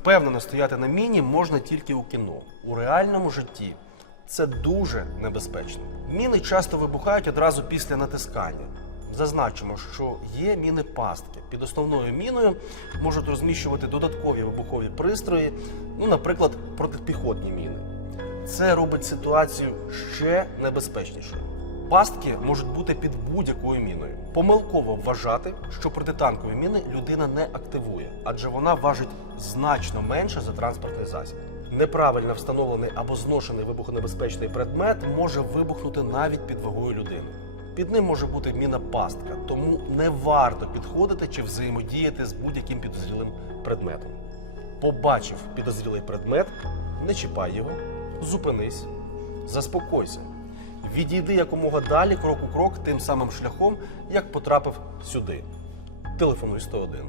Впевнено, стояти на міні можна тільки у кіно. У реальному житті це дуже небезпечно. Міни часто вибухають одразу після натискання. Зазначимо, що є міни пастки. Під основною міною можуть розміщувати додаткові вибухові пристрої, ну, наприклад, протипіхотні міни. Це робить ситуацію ще небезпечнішою. Пастки можуть бути під будь-якою міною. Помилково вважати, що протитанкові міни людина не активує, адже вона важить значно менше за транспортний засіб. Неправильно встановлений або зношений вибухонебезпечний предмет може вибухнути навіть під вагою людини. Під ним може бути міна пастка, тому не варто підходити чи взаємодіяти з будь-яким підозрілим предметом. Побачив підозрілий предмет, не чіпай його, зупинись, заспокойся. Відійди якомога далі, крок у крок, тим самим шляхом, як потрапив сюди. Телефонуй 101.